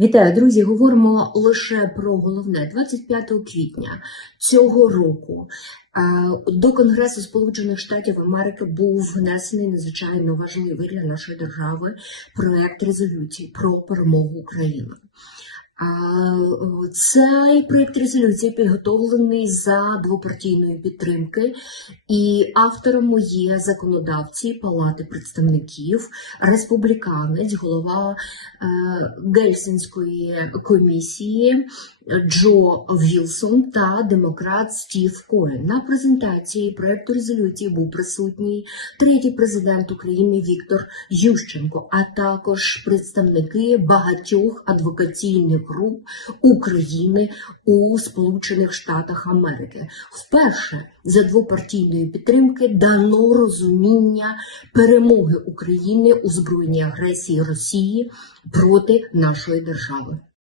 Вітаю, друзі! Говоримо лише про головне. 25 квітня цього року е, до Конгресу Сполучених Штатів Америки був внесений надзвичайно важливий для нашої держави проект резолюції про перемогу України. Цей проєкт резолюції підготовлений за двопартійної підтримки, і автором є законодавці Палати представників, республіканець, голова е, Гельсінської комісії Джо Вілсон та демократ Стів Коен. На презентації проєкту резолюції був присутній третій президент України Віктор Ющенко, а також представники багатьох адвокаційних груп України у Сполучених Штатах Америки. Вперше за двопартійної підтримки дано розуміння перемоги України у збройній агресії Росії проти нашої держави.